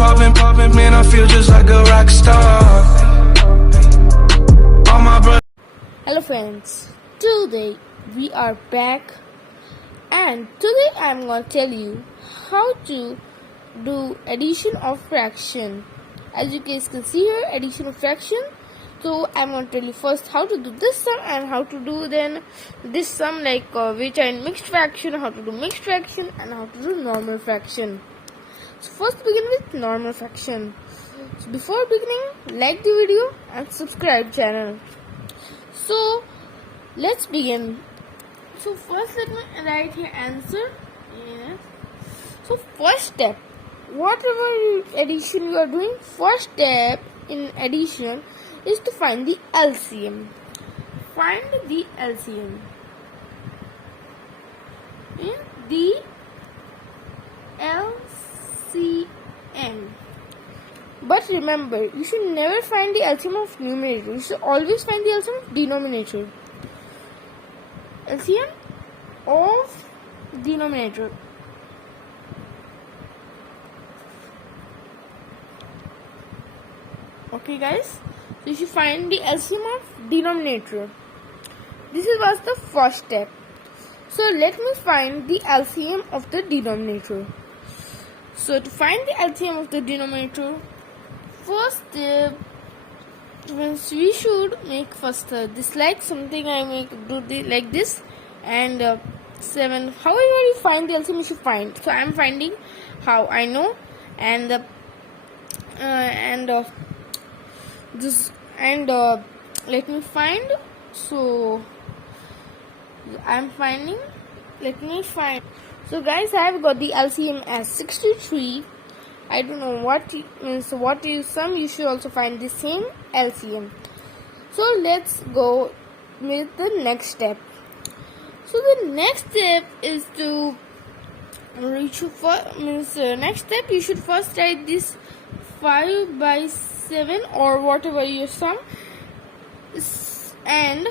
poppin', man, I feel just like a rock star. All my brothers. Hello friends, today we are back and today I am going to tell you how to do addition of fraction. As you guys can see here, addition of fraction. So I am going to tell you first how to do this sum and how to do then this sum, like which are in mixed fraction, how to do mixed fraction and how to do normal fraction. So first begin with normal fraction. So before beginning, like the video and subscribe channel. So let's begin. So first let me write here answer. Yes. So first step, whatever addition you are doing, first step in addition is to find the LCM. Find the LCM. In the LCM. But remember, you should never find the LCM of numerator. You should always find the LCM of denominator. LCM of denominator. Okay guys, so you should find the LCM of denominator. This was the first step. So let me find the LCM of the denominator. So to find the LCM of the denominator, first step means we should make first this, like something I make do the like this, and 7. However you find the LCM, you should find. So I am finding how I know, and this, and let me find. So I am finding. Let me find. So guys, I have got the LCM as 63. I don't know what means. What is sum? You should also find the same LCM. So let's go with the next step. So the next step is to reach next step you should first write this 5 by 7 or whatever your sum is, and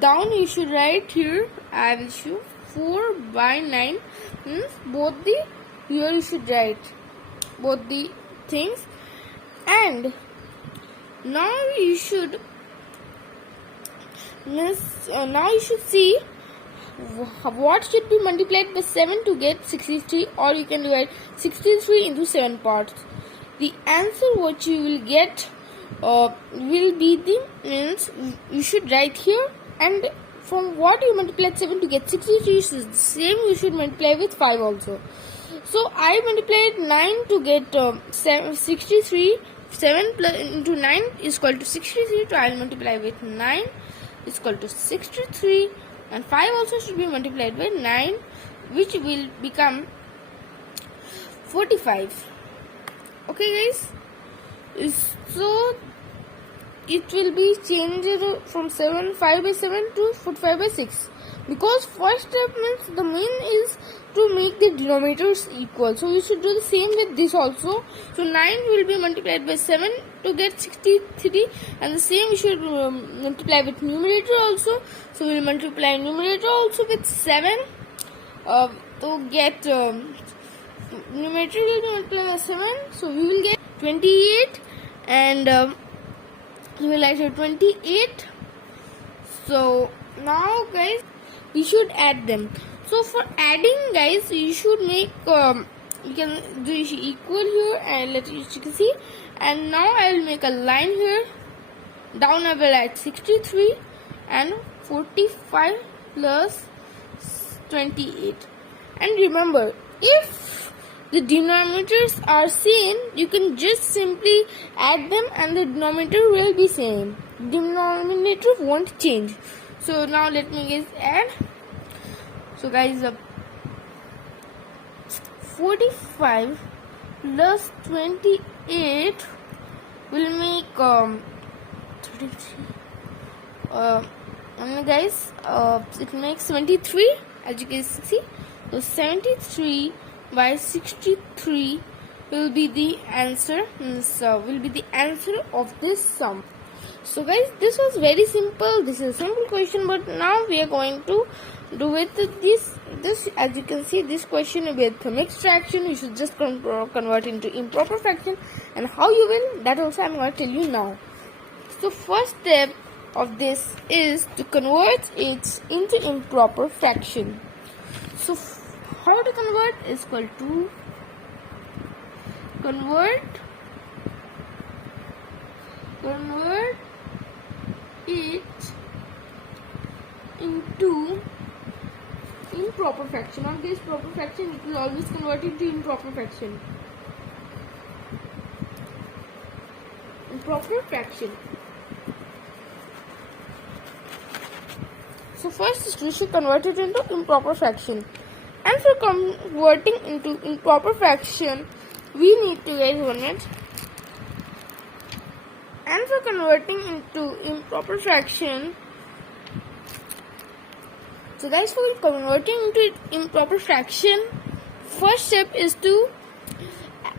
down you should write here I will show 4 by 9 means both the here you should write both the things, and now you should now you should see what should be multiplied by 7 to get 63, or you can divide 63 into 7 parts. The answer what you will get will be the means you should write here, and from what you multiplied 7 to get 63 is the same you should multiply with 5 also. So I multiplied 9 to get 63. 7 plus into 9 is equal to 63. So I will multiply with 9 is equal to 63, and 5 also should be multiplied by 9, which will become 45. Okay guys, so it will be changed from 5 by 7 to 45 by 6, because first step means the main is to make the denominators equal. So you should do the same with this also. So 9 will be multiplied by 7 to get 63, and the same you should multiply with numerator also. So we will multiply numerator also with 7 to get numerator will be multiplied by 7. So we will get 28, and we will write here 28. So now guys, we should add them. So for adding guys, you should make you can do equal here, and let you can see. And now I will make a line here. Down I will write 63 and 45 plus 28. And remember, if the denominators are same, you can just simply add them and the denominator will be same. Denominator won't change. So now let me guys add. So guys, 45 plus 28 will make 33. Guys, it makes 73, as you can see. So 73 by 63 will be the answer. Will be the answer of this sum. So guys, this was very simple. This is a simple question, but now we are going to do with this. As you can see, this question with mixed fraction, you should just convert into improper fraction, and how you will, that also I'm going to tell you now. So first step of this is to convert it into improper fraction. So how to convert is equal to convert it into improper fraction. On this proper fraction, it will always convert into improper fraction. Improper fraction. So first is we should convert it into improper fraction. And for converting into improper fraction, we need to get 1 minute. And for converting into improper fraction, so guys, for converting into improper fraction, first step is to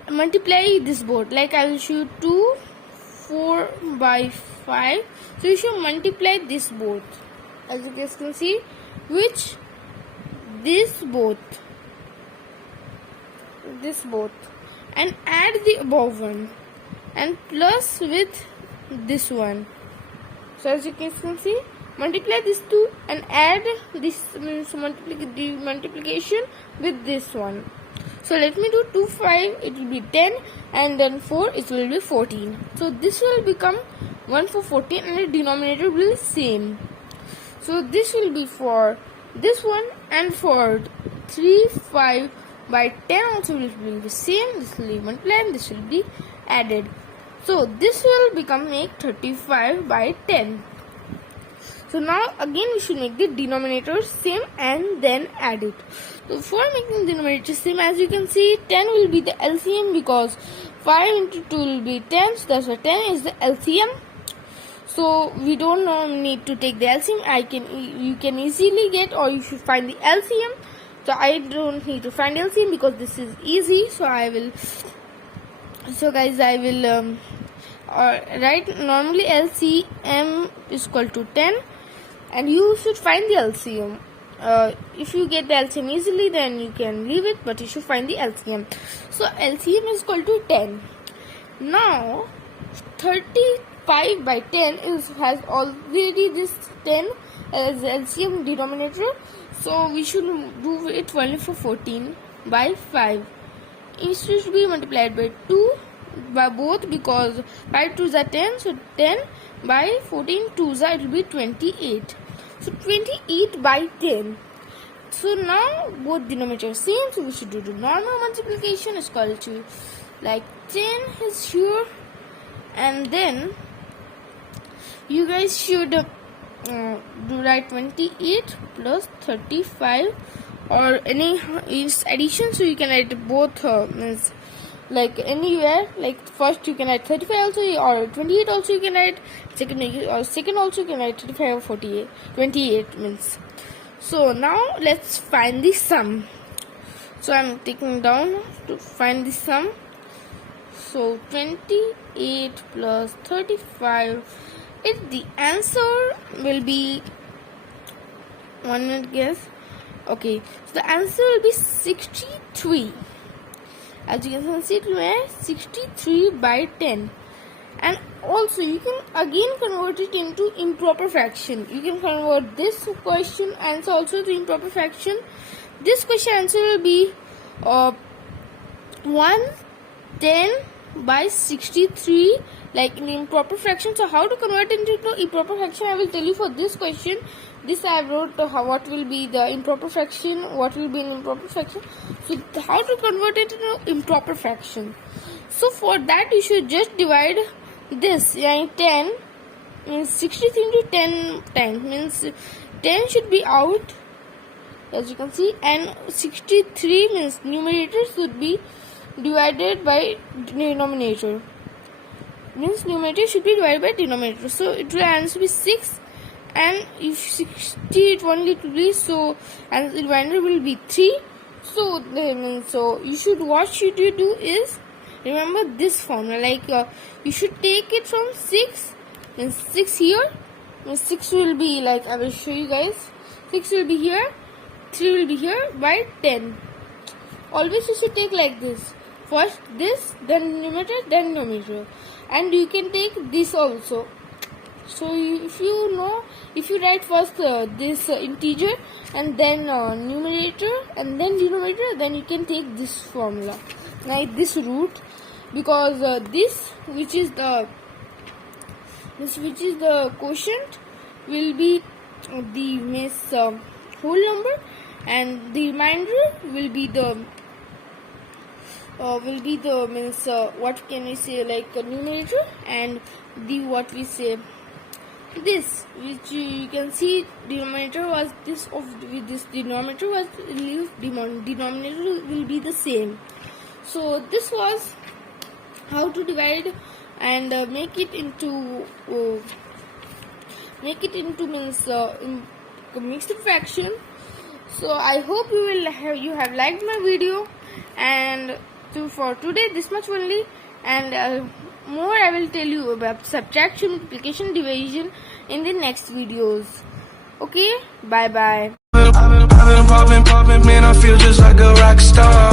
multiply this both. Like I will show 2, 4 by 5. So you should multiply this both. As you guys can see, which this both, and add the above one, and plus with this one. So as you guys can see, multiply these two and add this, means the multiplication with this one. So let me do 2, 5, it will be 10, and then 4, it will be 14. So this will become 1 for 14, and the denominator will be same. So this will be for this one, and for 3, 5 by 10 also will be the same. This will be multiplied and this will be added. So this will make 35 by 10. So now again we should make the denominator same and then add it. So for making the denominator same, as you can see, 10 will be the LCM because 5 into 2 will be 10. So that's why 10 is the LCM. So we don't need to take the LCM. You can easily get, or you should find the LCM. So I don't need to find LCM because this is easy. So I will write normally LCM is equal to 10, and you should find the LCM. If you get the LCM easily, then you can leave it, but you should find the LCM. So LCM is equal to 10. Now 35 by 10 has already this 10 as LCM denominator. So we should do it only for 14 by 5. It should be multiplied by 2 by both, because 5 2s are 10, so 10 by 14 2s are, it will be 28. So 28 by 10. So now both denominators same, so we should do the normal multiplication is equal to, like, 10 is here, and then you guys should do write 28 plus 35, or any addition, so you can write both means like anywhere. Like first you can write 35 also, or 28 also you can write. Second also you can write 35 or 48. 28 means. So now let's find the sum. So I'm taking down to find the sum. So 28 plus 35. The answer will be 1 minute guess. Okay, so the answer will be 63. As you can see, it will be 63 by 10. And also you can again convert it into improper fraction. You can convert this question answer also to improper fraction. This question answer will be 110 by 63, like in improper fraction. So how to convert it into improper fraction, I will tell you for this question. This I wrote what will be the improper fraction, what will be an improper fraction. So how to convert it into improper fraction. So for that you should just divide this, 10 means 63 into 10 times, means 10 should be out, as you can see, and 63 means numerator should be divided by denominator, means numerator should be divided by denominator. So it will answer be 6, and if 60 it only to be, so and the remainder will be 3. So you should, what should you do is remember this formula, like you should take it from 6 and 6 here, and 6 will be like, I will show you guys, 6 will be here, 3 will be here by 10. Always you should take like this, first this, then numerator, then denominator, and you can take this also. So if you write first this integer and then numerator and then denominator, then you can take this formula, like this root, because this which is the quotient will be the whole number, and the remainder will be the what can we say, like numerator, and the what we say this, which you can see denominator was this of with this denominator was denominator will be the same. So this was how to divide and make it into mixed fraction. So I hope you have liked my video, and for today this much only, and more I will tell you about subtraction, multiplication, division in the next videos. Okay, bye bye. I've been popping, man, I feel just like a rock star.